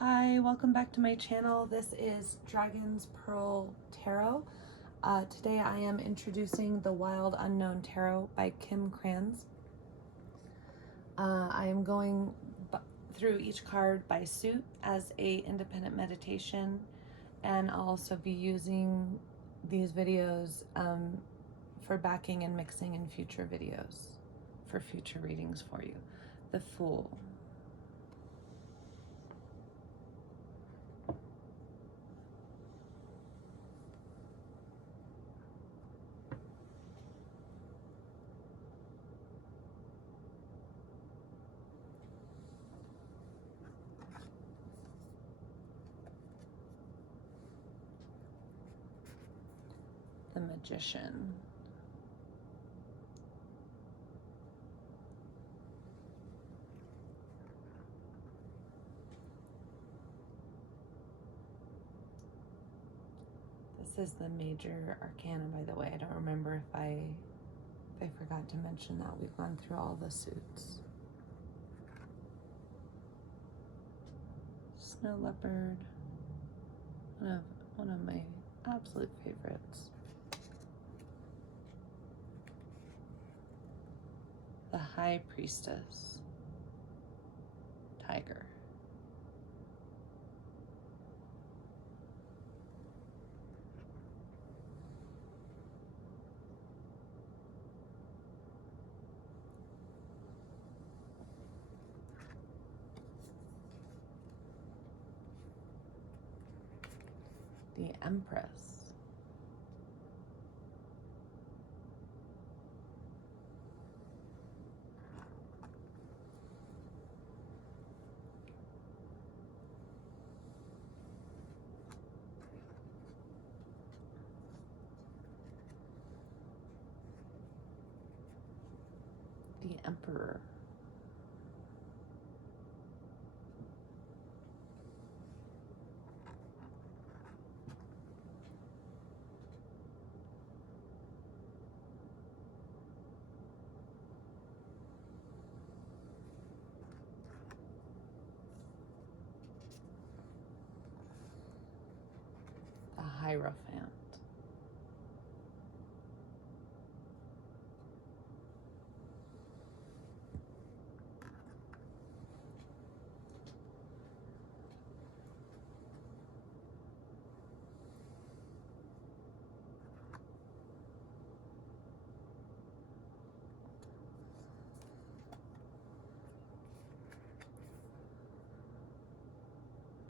Hi, welcome back to my channel. This is Dragon's Pearl Tarot. Today I am introducing the Wild Unknown Tarot by Kim Kranz. I am going through each card by suit as a independent meditation, and I'll also be using these videos for backing and mixing in future videos for future readings for you. The Fool. The Magician. This is the major arcana, by the way. I don't remember if I forgot to mention that. We've gone through all the suits. Snow leopard, one of my absolute favorites. The High Priestess, tiger. The Empress. The Emperor. The Hierophant.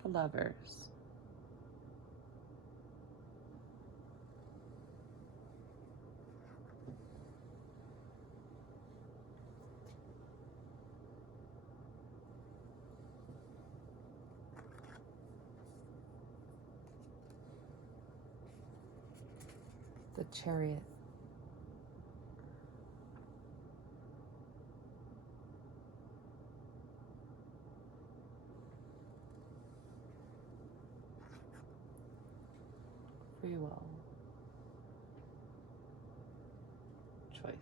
The Lovers. The Chariot. Free will. Choice.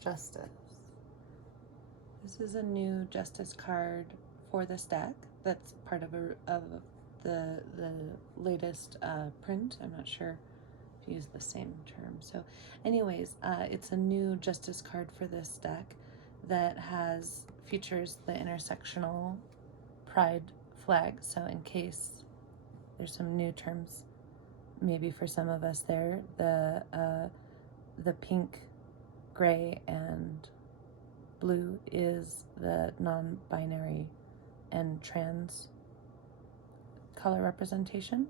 Justice. This is a new Justice card for this deck. That's part of the latest print. I'm not sure if you use the same term. So, anyways, it's a new Justice card for this deck that features the intersectional pride flag. So, in case there's some new terms, maybe for some of us there, the pink, gray, and blue is the non-binary and trans color representation.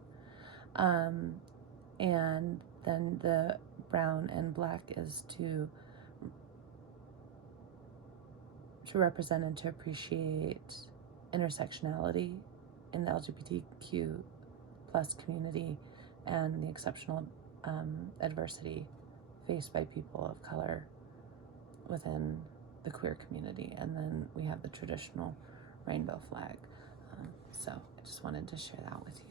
And then the brown and black is to represent and to appreciate intersectionality in the LGBTQ plus community and the exceptional adversity faced by people of color within the queer community. And then we have the traditional rainbow flag. So I just wanted to share that with you.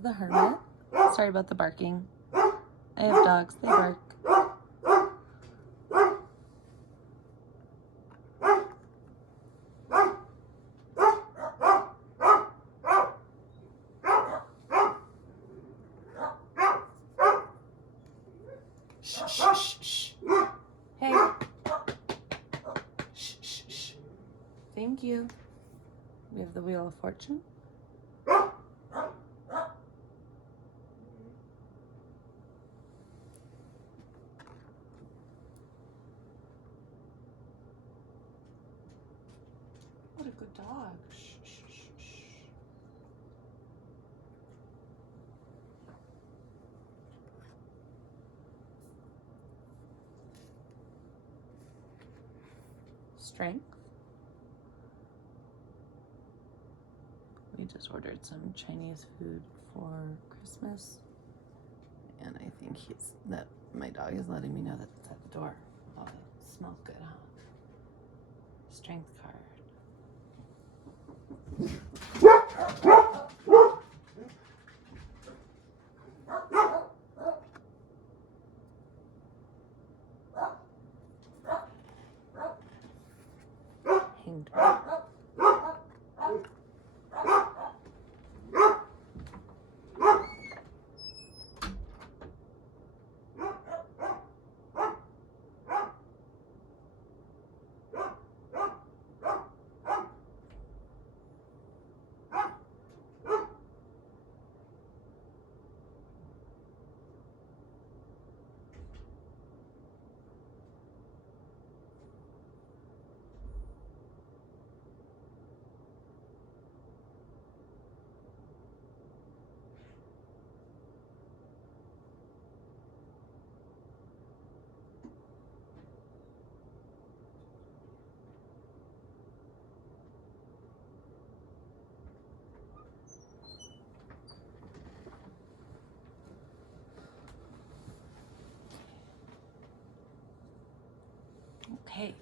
is the Hermit. Sorry about the barking. I have dogs, they bark. Shh, shh, shh, shh. Hey. Shh, shh, shh. Thank you. We have the Wheel of Fortune. What a good dog. Shh, shh, shh, shh. Strength. We just ordered some Chinese food for Christmas, and I think my dog is letting me know that it's at the door. Oh, it smells good, huh? Strength card. Hanged Man. Okay.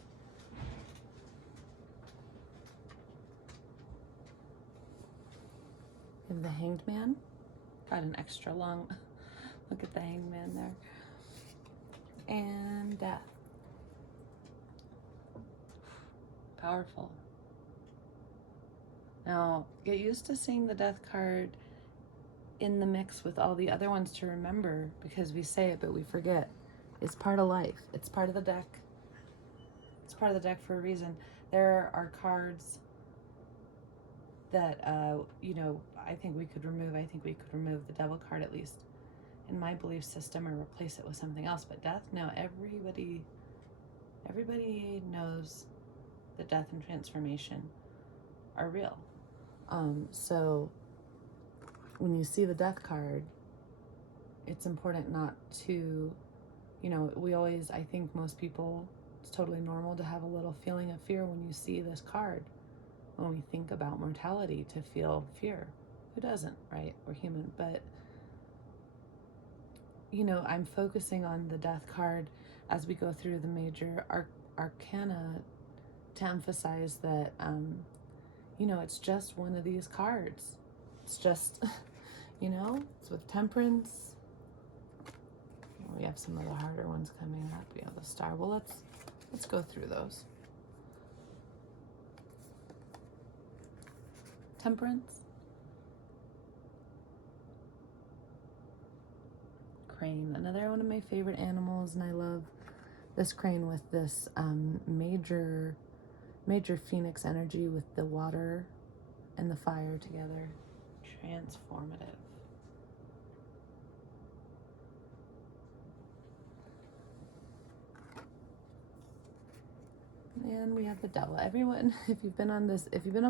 We have the Hanged Man. Got an extra long look at the Hanged Man there. And Death. Powerful. Now, get used to seeing the Death card in the mix with all the other ones to remember, because we say it but we forget. It's part of life. It's part of the deck. It's part of the deck for a reason. There are cards that, I think we could remove. I think we could remove the Devil card, at least in my belief system, or replace it with something else. But Death, no, everybody knows that death and transformation are real. So when you see the Death card, it's important not to, I think most people, it's totally normal to have a little feeling of fear when you see this card. When we think about mortality, to feel fear. Who doesn't, right? We're human. But, I'm focusing on the Death card as we go through the major Arcana to emphasize that, it's just one of these cards. It's just, it's with Temperance. We have some of the harder ones coming up. We have the Star. Well, let's go through those. Temperance. Crane, another one of my favorite animals, and I love this crane with this major phoenix energy with the water and the fire together. Transformative. And we have the Devil. Everyone, if you've been on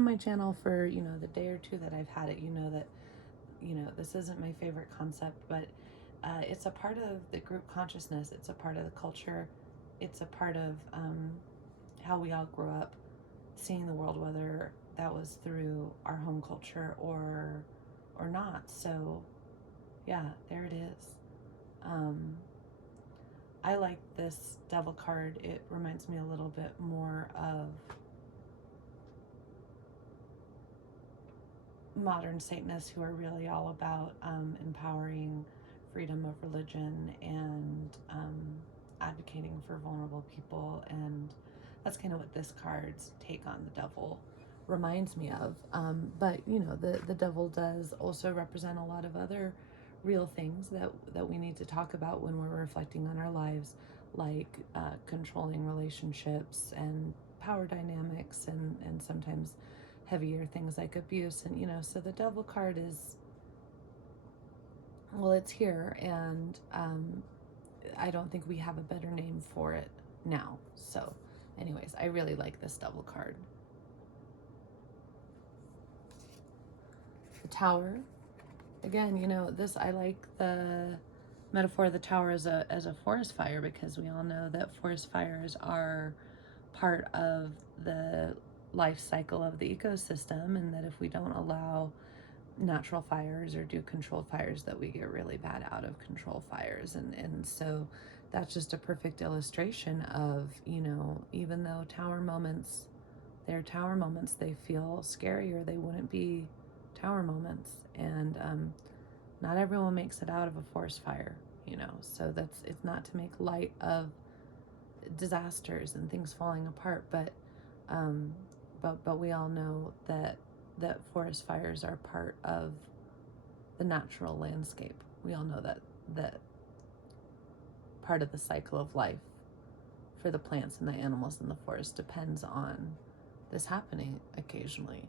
my channel for, the day or two that I've had it, that, this isn't my favorite concept, but it's a part of the group consciousness. It's a part of the culture. It's a part of how we all grew up seeing the world, whether that was through our home culture or not. So yeah, there it is. I like this Devil card. It reminds me a little bit more of modern Satanists who are really all about empowering freedom of religion and advocating for vulnerable people. And that's kind of what this card's take on the devil reminds me of. But, you know, the devil does also represent a lot of other real things that we need to talk about when we're reflecting on our lives, like controlling relationships and power dynamics, and sometimes heavier things like abuse. And, you know, so the devil card is, well, it's here, and I don't think we have a better name for it now. So anyways, I really like this devil card. The Tower. Again, you know, this, I like the metaphor of the tower as a forest fire, because we all know that forest fires are part of the life cycle of the ecosystem, and that if we don't allow natural fires or do controlled fires, that we get really bad out of control fires. And so that's just a perfect illustration of, you know, even though tower moments, they're tower moments, they feel scary, or they wouldn't be tower moments. And not everyone makes it out of a forest fire, you know, so it's not to make light of disasters and things falling apart, but we all know that forest fires are part of the natural landscape. We all know that part of the cycle of life for the plants and the animals in the forest depends on this happening occasionally.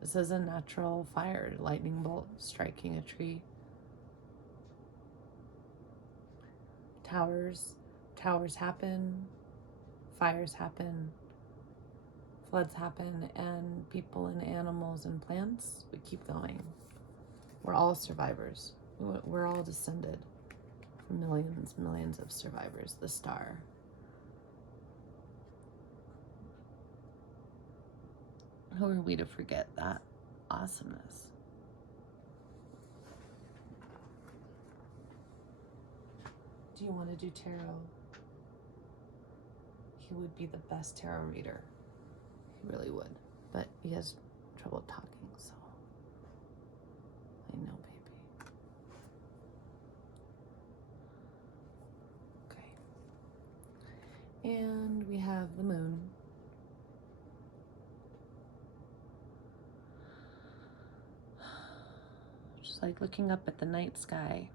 This is a natural fire, lightning bolt striking a tree. Towers happen, fires happen, floods happen, and people and animals and plants, we keep going. We're all survivors. We're all descended from millions of survivors. The Star. Who are we to forget that awesomeness? Do you want to do tarot? He would be the best tarot reader. He really would. But he has trouble talking, so I know, baby. Okay. And we have the moon. Just like looking up at the night sky.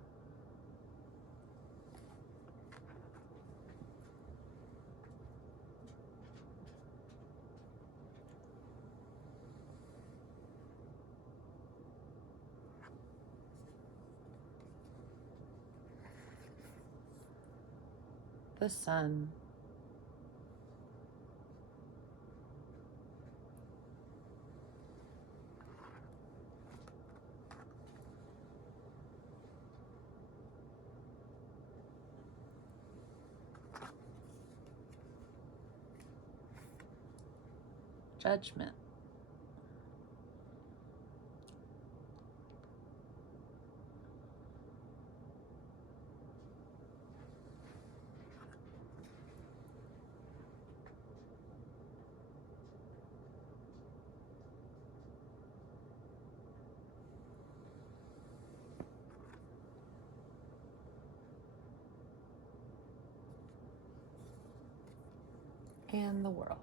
The sun. Judgment. And the world.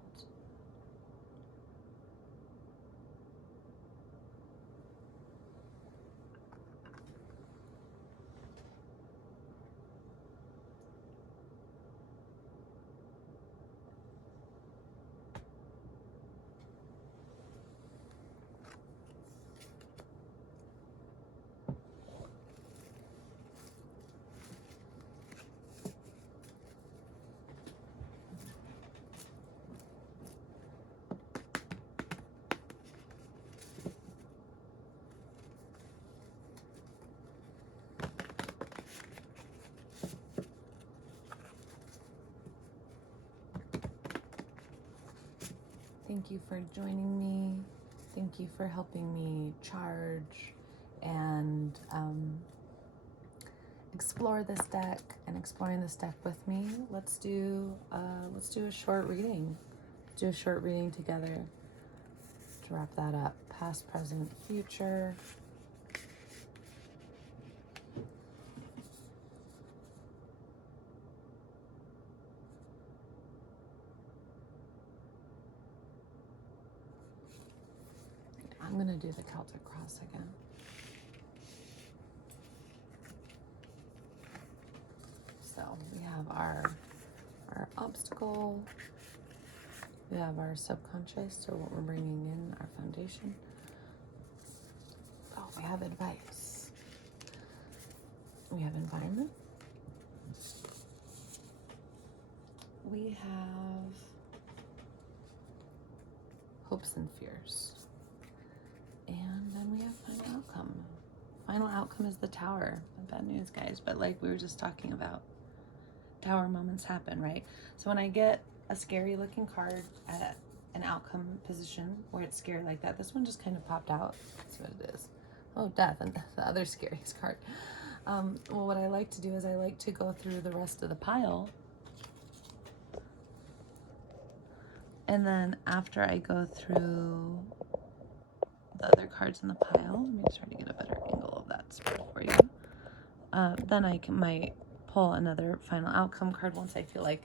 Thank you for joining me. Thank you for helping me charge and explore this deck and exploring this deck with me. Let's do a short reading. Do a short reading together. to wrap that up. Past, present, future. I'm going to do the Celtic cross again. So we have our obstacle. We have our subconscious, or what we're bringing in, our foundation. Oh, we have advice. We have environment. We have hopes and fears. And then we have final outcome. Final outcome is the Tower. Bad news, guys, but like we were just talking about, Tower moments happen, right? So when I get a scary looking card at an outcome position where it's scary like that, this one just kind of popped out. That's what it is. Oh, death, and the other scariest card. Well, what I like to do is I like to go through the rest of the pile. And then after I go through the other cards in the pile, let me try to get a better angle of that spread for you. Then I might pull another final outcome card once I feel like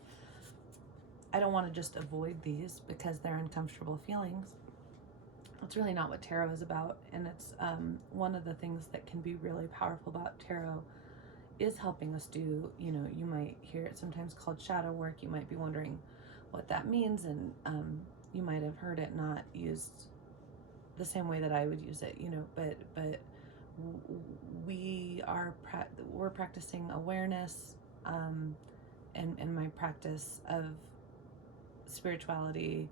I don't want to just avoid these because they're uncomfortable feelings. It's really not what tarot is about, and it's one of the things that can be really powerful about tarot is helping us do, you might hear it sometimes called shadow work. You might be wondering what that means, and you might have heard it not used the same way that I would use it, but we're practicing awareness, and my practice of spirituality,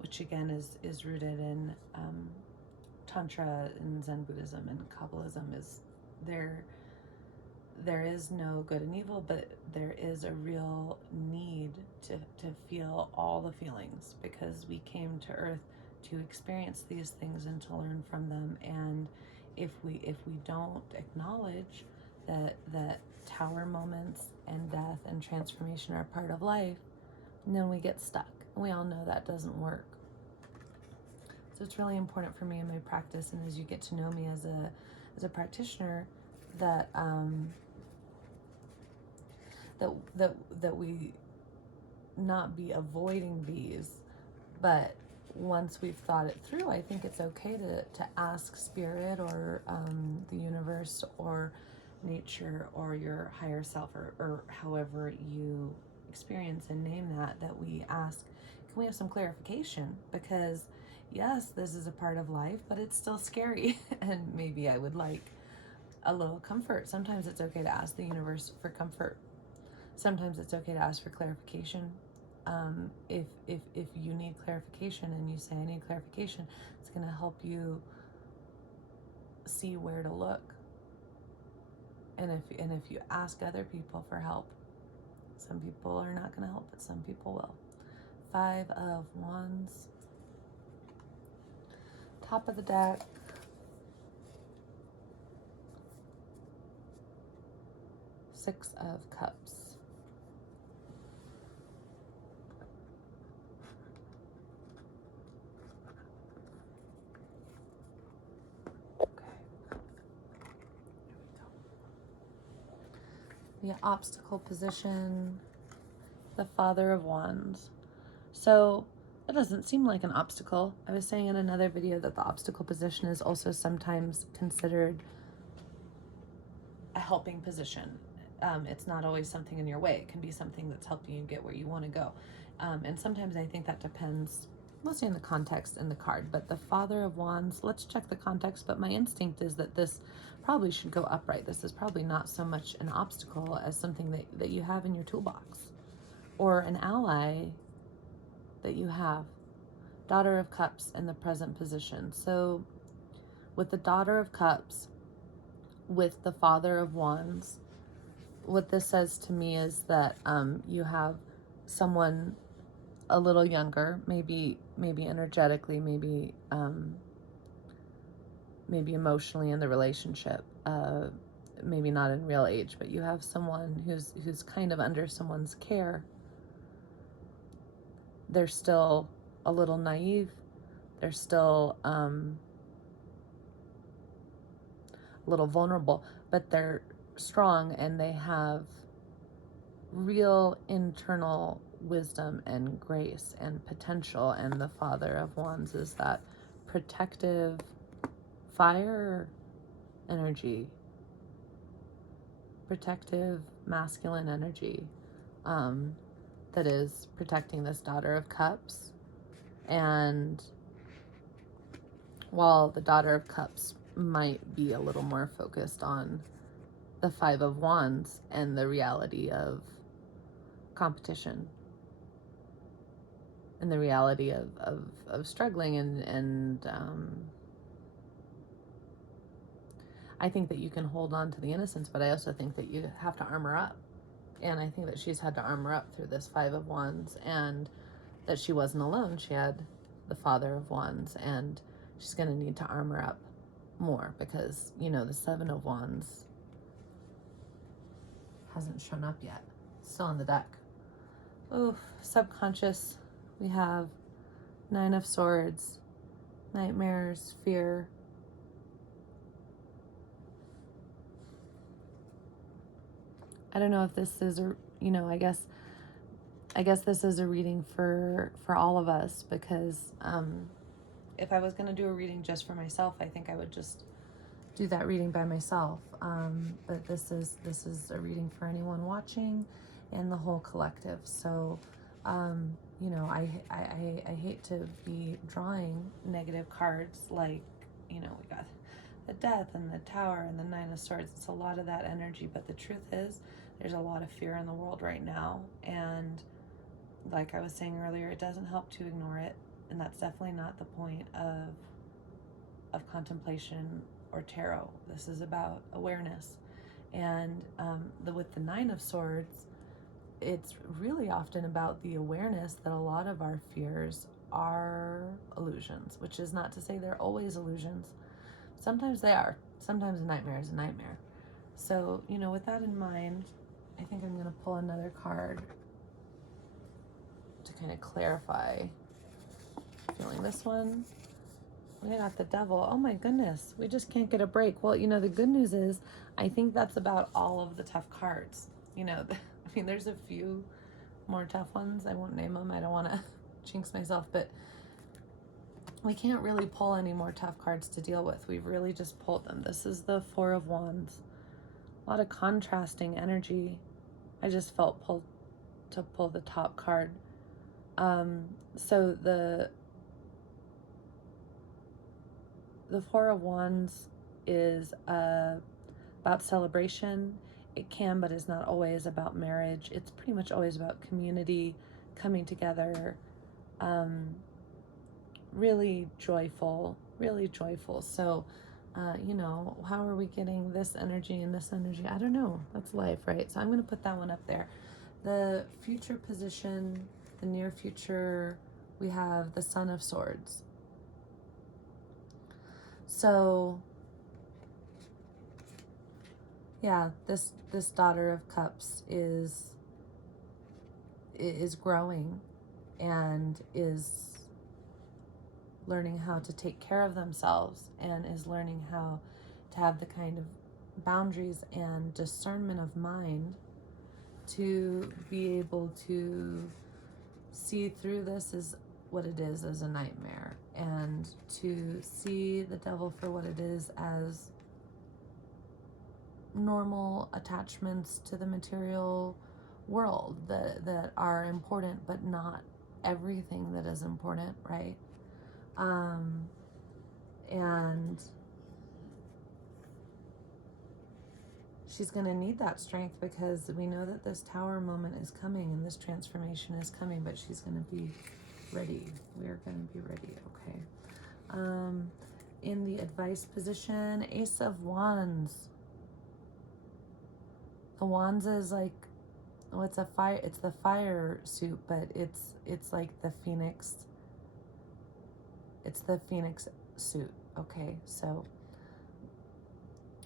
which again is rooted in Tantra and Zen Buddhism and Kabbalism, is there is no good and evil, but there is a real need to feel all the feelings, because we came to Earth to experience these things and to learn from them. And if we don't acknowledge that Tower moments and death and transformation are part of life, then we get stuck. And we all know that doesn't work. So it's really important for me in my practice, and as you get to know me as a practitioner, that that we not be avoiding these, but once we've thought it through, I think it's okay to ask spirit, or the universe, or nature, or your higher self, or however you experience and name that we ask, can we have some clarification? Because yes, this is a part of life, but it's still scary and maybe I would like a little comfort. Sometimes it's okay to ask the universe for comfort. Sometimes it's okay to ask for clarification. If you need clarification and you say, I need clarification, it's going to help you see where to look. And if you ask other people for help, some people are not going to help, but some people will. 5 of Wands. Top of the deck. Six of Cups. The obstacle position, the Father of Wands. So it doesn't seem like an obstacle. I was saying in another video that the obstacle position is also sometimes considered a helping position. It's not always something in your way. It can be something that's helping you get where you want to go. And sometimes I think that depends, mostly in the context in the card. But the Father of Wands, let's check the context, but my instinct is that this probably should go upright. This is probably not so much an obstacle as something that you have in your toolbox, or an ally that you have. Daughter of Cups in the present position. So with the Daughter of Cups, with the Father of Wands, what this says to me is that you have someone a little younger, maybe energetically, maybe emotionally in the relationship, maybe not in real age, but you have someone who's kind of under someone's care. They're still a little naive. They're still a little vulnerable, but they're strong and they have real internal wisdom and grace and potential. And the Father of Wands is that protective fire energy, protective masculine energy, that is protecting this Daughter of Cups. And while the Daughter of Cups might be a little more focused on the Five of Wands and the reality of competition and the reality of struggling and I think that you can hold on to the innocence, but I also think that you have to armor up. And I think that she's had to armor up through this Five of Wands, and that she wasn't alone. She had the Father of Wands, and she's going to need to armor up more because, you know, the Seven of Wands hasn't shown up yet. Still on the deck. Oof, subconscious. We have Nine of Swords, nightmares, fear. I don't know if this is a, you know, I guess this is a reading for all of us, because if I was going to do a reading just for myself, I think I would just do that reading by myself. But this is a reading for anyone watching and the whole collective. So, you know, I hate to be drawing negative cards, like, you know, we got the Death and the Tower and the Nine of Swords. It's a lot of that energy, but the truth is there's a lot of fear in the world right now, and like I was saying earlier, it doesn't help to ignore it, and that's definitely not the point of contemplation or tarot. This is about awareness, and with the Nine of Swords, it's really often about the awareness that a lot of our fears are illusions, which is not to say they're always illusions. Sometimes they are. Sometimes a nightmare is a nightmare. So, you know, with that in mind, I think I'm going to pull another card to kind of clarify. Feeling this one. We got the Devil. Oh my goodness. We just can't get a break. Well, you know, the good news is I think that's about all of the tough cards. You know, I mean, there's a few more tough ones. I won't name them. I don't want to jinx myself, but we can't really pull any more tough cards to deal with. We've really just pulled them. This is the Four of Wands. A lot of contrasting energy. I just felt pulled to pull the top card. So the Four of Wands is about celebration. It can, but is not always about marriage. It's pretty much always about community, coming together, really joyful, really joyful. So, you know, how are we getting this energy and this energy? I don't know. That's life, right? So I'm going to put that one up there. The future position, the near future, we have the Son of Swords. So, yeah, this Daughter of Cups is growing and is learning how to take care of themselves, and is learning how to have the kind of boundaries and discernment of mind to be able to see through this as what it is, as a nightmare, and to see the devil for what it is, as normal attachments to the material world that are important, but not everything that is important, right? And she's going to need that strength, because we know that this Tower moment is coming and this transformation is coming, but she's going to be ready. We're going to be ready, okay? In the advice position, Ace of Wands. The Wands is like, oh, it's a fire. It's the fire suit, but it's like the Phoenix. It's the Phoenix suit. Okay, so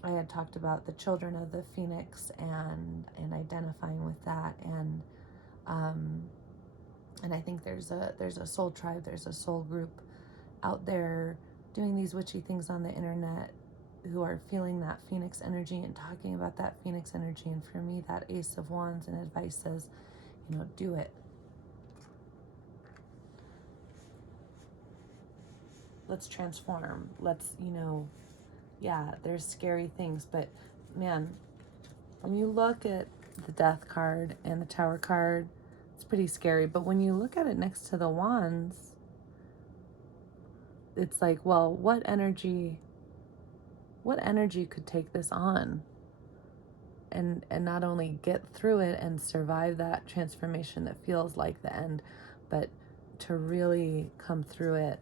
I had talked about the children of the Phoenix and identifying with that, and I think there's a soul tribe, there's a soul group out there doing these witchy things on the internet who are feeling that Phoenix energy and talking about that Phoenix energy. And for me, that Ace of Wands and advice says, you know, do it. Let's transform. Let's, you know, yeah, there's scary things, but man, when you look at the Death card and the Tower card, it's pretty scary. But when you look at it next to the Wands, it's like, well, what energy could take this on and not only get through it and survive that transformation that feels like the end, but to really come through it.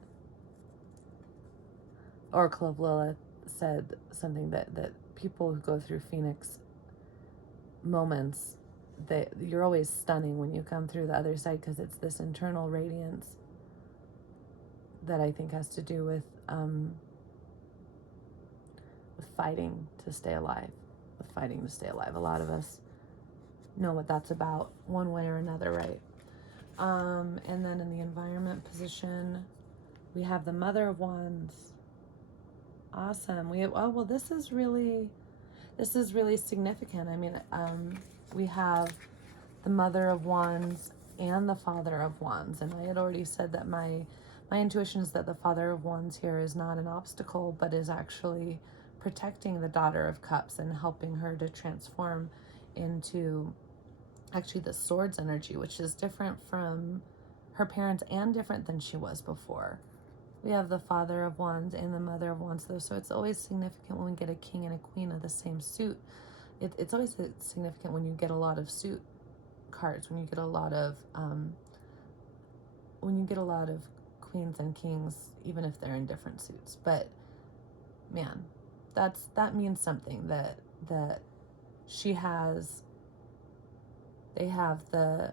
Oracle of Lilith said something that people who go through Phoenix moments, that you're always stunning when you come through the other side, because it's this internal radiance that I think has to do with fighting to stay alive. With fighting to stay alive. A lot of us know what that's about, one way or another, right? And then in the environment position, we have the Mother of Wands. Awesome. We have, oh, well, this is really significant. I mean, we have the Mother of Wands and the Father of Wands. And I had already said that my intuition is that the Father of Wands here is not an obstacle, but is actually protecting the Daughter of Cups and helping her to transform into actually the Swords energy, which is different from her parents and different than she was before. We have the Father of Wands and the Mother of Wands, though, so it's always significant when we get a king and a queen of the same suit. It's always significant when you get a lot of suit cards, when you get a lot of queens and kings, even if they're in different suits. But man, that means something, that they have the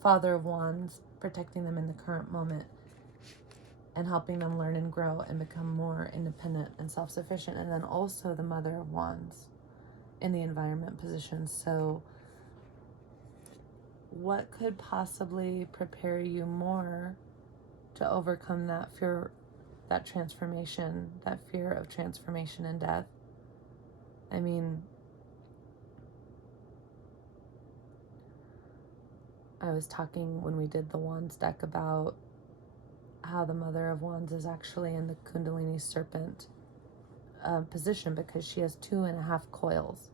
Father of Wands protecting them in the current moment and helping them learn and grow and become more independent and self-sufficient. And then also the Mother of Wands in the environment position. So what could possibly prepare you more to overcome that fear, that transformation, that fear of transformation and death? I mean, I was talking when we did the Wands deck about how the Mother of Wands is actually in the Kundalini Serpent position, because she has 2.5 coils.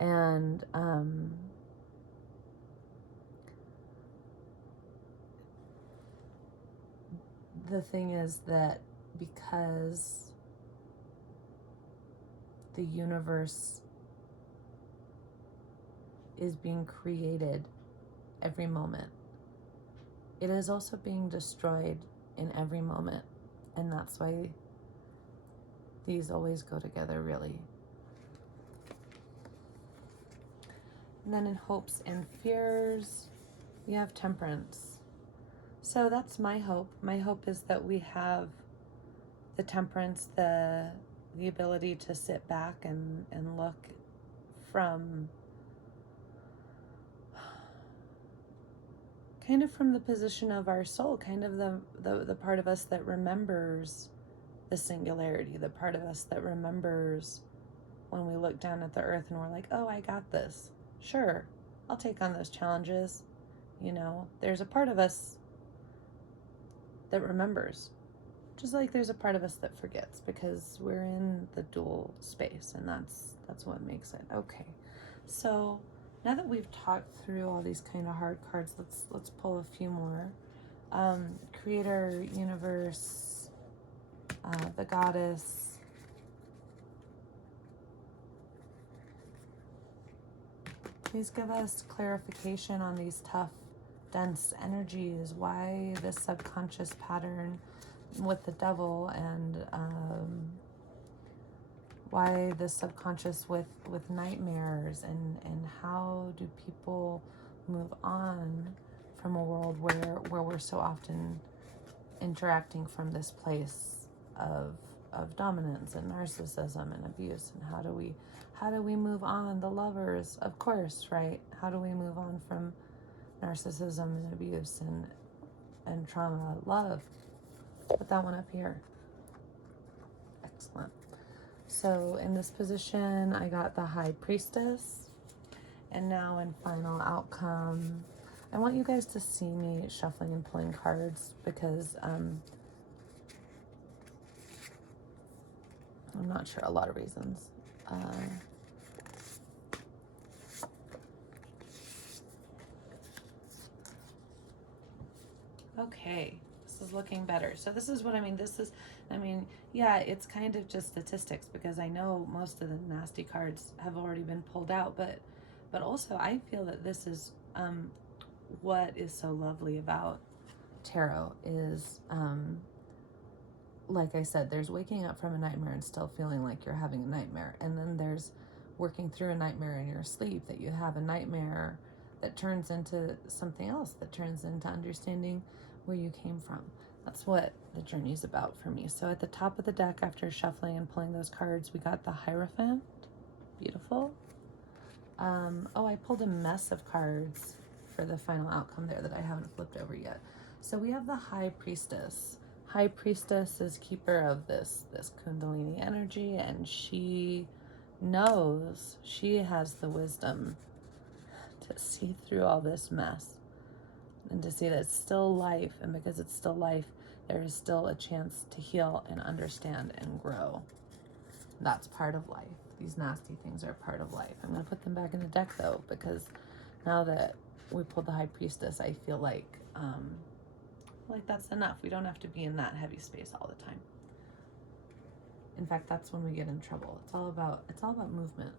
And the thing is that because the universe is being created every moment, it is also being destroyed in every moment. And that's why these always go together, really. And then in hopes and fears, we have Temperance. So that's my hope. My hope is that we have the Temperance, the ability to sit back and look from kind of from the position of our soul, kind of the part of us that remembers the singularity, the part of us that remembers when we look down at the earth and we're like, oh, I got this. Sure, I'll take on those challenges. You know, there's a part of us that remembers, just like there's a part of us that forgets, because we're in the dual space, and that's what makes it. Okay, so now that we've talked through all these kind of hard cards, let's pull a few more. Creator, Universe, the Goddess. Please give us clarification on these tough, dense energies. Why this subconscious pattern with the Devil, and why the subconscious with nightmares, and how do people move on from a world where we're so often interacting from this place of dominance and narcissism and abuse, and how do we move on? The lovers, of course, right? How do we move on from narcissism and abuse and trauma? Love. Put that one up here. Excellent. So in this position, I got the High Priestess. And now in final outcome, I want you guys to see me shuffling and pulling cards because I'm not sure, a lot of reasons. Okay, this is looking better. So this is what I mean. Yeah, it's kind of just statistics because I know most of the nasty cards have already been pulled out, but also I feel that this is what is so lovely about tarot is like I said, there's waking up from a nightmare and still feeling like you're having a nightmare, and then there's working through a nightmare in your sleep, that you have a nightmare that turns into something else, that turns into understanding where you came from. That's what the journey's about for me. So at the top of the deck, after shuffling and pulling those cards, we got the Hierophant. Beautiful. Oh, I pulled a mess of cards for the final outcome there that I haven't flipped over yet. So we have the High Priestess. High Priestess is keeper of this Kundalini energy, and she knows, she has the wisdom to see through all this mess and to see that it's still life, and because it's still life, there is still a chance to heal and understand and grow. That's part of life. These nasty things are part of life. I'm going to put them back in the deck though, because now that we pulled the High Priestess, I feel like that's enough. We don't have to be in that heavy space all the time. In fact, that's when we get in trouble. It's all about movement.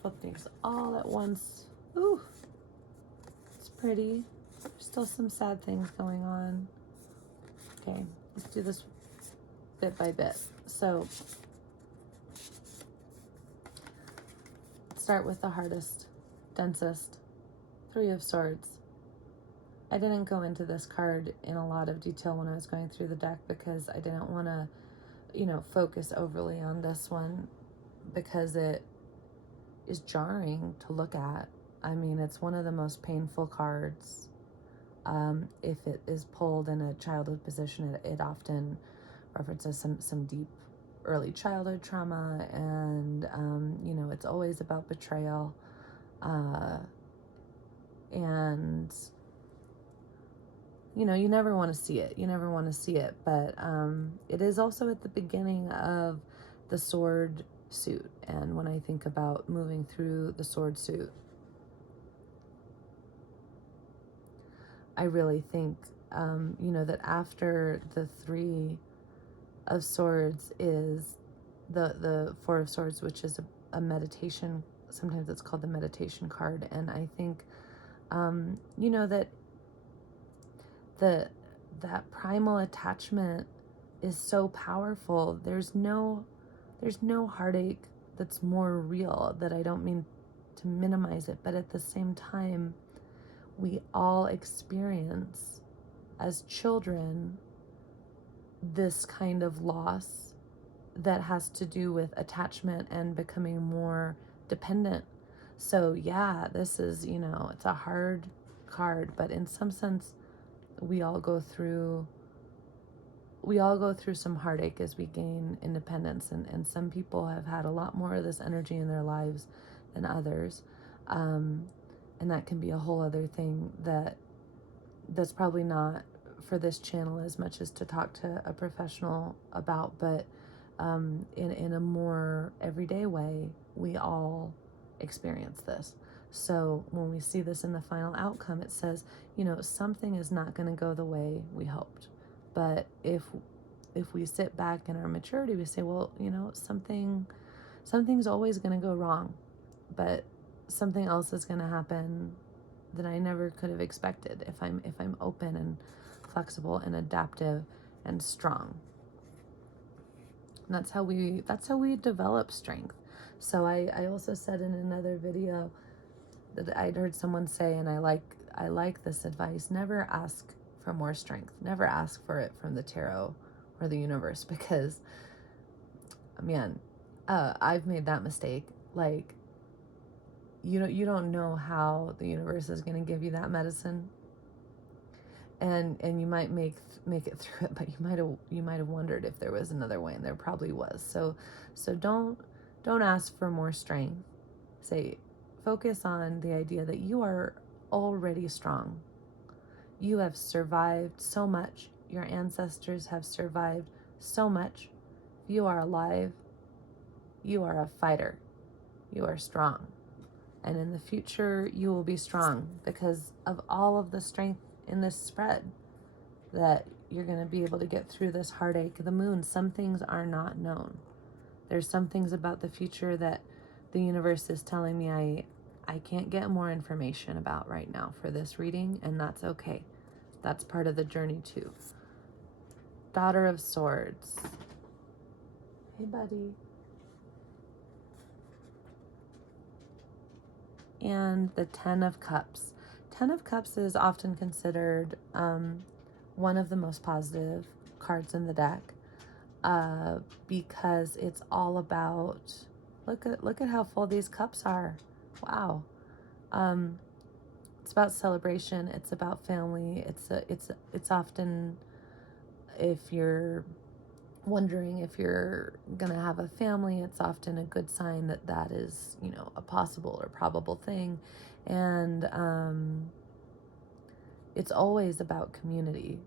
Flip things all at once. Ooh, it's pretty. There's still some sad things going on. Okay, let's do this bit by bit. So start with the hardest, densest, Three of Swords. I didn't go into this card in a lot of detail when I was going through the deck because I didn't want to, focus overly on this one because it is jarring to look at. I mean, it's one of the most painful cards. If it is pulled in a childhood position, it often references some deep early childhood trauma, and it's always about betrayal, and you never want to see it. But it is also at the beginning of the sword suit, and when I think about moving through the sword suit, I really think that after the Three of Swords is the Four of Swords, which is a meditation. Sometimes it's called the meditation card, and I think that primal attachment is so powerful. There's no heartache that's more real. That I don't mean to minimize it, but at the same time, we all experience as children this kind of loss that has to do with attachment and becoming more dependent. So yeah, this is, it's a hard card, but in some sense, we all go through some heartache as we gain independence, and some people have had a lot more of this energy in their lives than others, and that can be a whole other thing that's probably not for this channel as much as to talk to a professional about, but in a more everyday way, we all experience this. So when we see this in the final outcome, it says, something is not going to go the way we hoped. But if we sit back in our maturity, we say, well, something's always going to go wrong, but something else is going to happen that I never could have expected if I'm open and flexible and adaptive and strong. And that's how we develop strength. So I also said in another video that I'd heard someone say, and I like this advice: never ask for more strength. Never ask for it from the tarot or the universe, because, man, I've made that mistake. Like, you don't know how the universe is going to give you that medicine. and you might make it through it, but you might have wondered if there was another way, and there probably was. So don't ask for more strength. Say, focus on the idea that you are already strong. You have survived so much. Your ancestors have survived so much. You are alive. You are a fighter. You are strong. And in the future, you will be strong because of all of the strength in this spread, that you're going to be able to get through this heartache of the moon. Some things are not known. There's some things about the future that the universe is telling me I can't get more information about right now for this reading, and that's okay. That's part of the journey too. Daughter of Swords. Hey, buddy. And the Ten of Cups. Ten of Cups is often considered one of the most positive cards in the deck, because it's all about, look at how full these cups are. Wow. It's about celebration. It's about family. It's often, if you're wondering if you're gonna have a family, it's often a good sign that that is, a possible or probable thing. And it's always about community.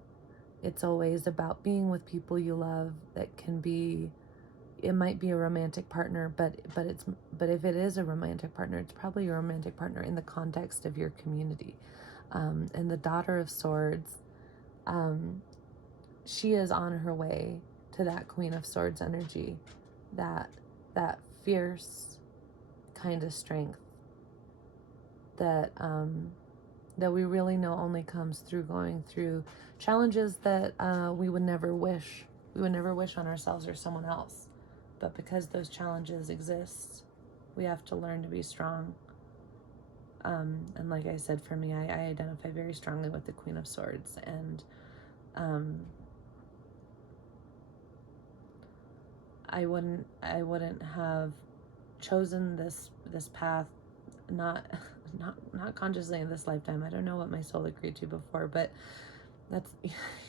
It's always about being with people you love. That can be, it might be a romantic partner, but if it is a romantic partner, it's probably a romantic partner in the context of your community. And the Daughter of Swords, she is on her way to that Queen of Swords energy, that fierce kind of strength that we really know only comes through going through challenges that we would never wish on ourselves or someone else. But because those challenges exist, we have to learn to be strong. And like I said, for me, I identify very strongly with the Queen of Swords, and I wouldn't have chosen this path, not consciously in this lifetime. I don't know what my soul agreed to before, but that's,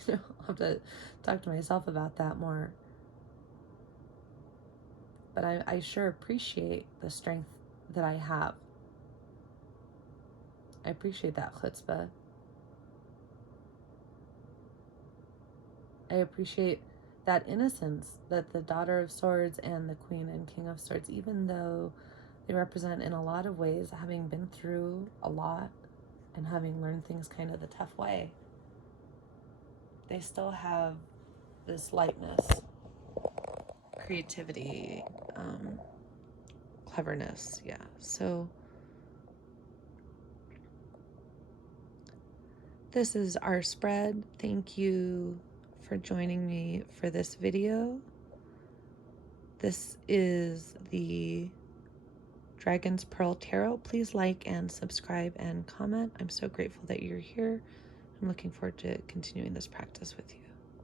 I'll have to talk to myself about that more. But I sure appreciate the strength that I have. I appreciate that chutzpah. I appreciate that innocence that the Daughter of Swords and the Queen and King of Swords, even though they represent in a lot of ways having been through a lot and having learned things kind of the tough way, they still have this lightness, creativity, cleverness. Yeah. So this is our spread. Thank you for joining me for this video. This is the Dragon's Pearl Tarot. Please like and subscribe and comment. I'm so grateful that you're here. I'm looking forward to continuing this practice with you.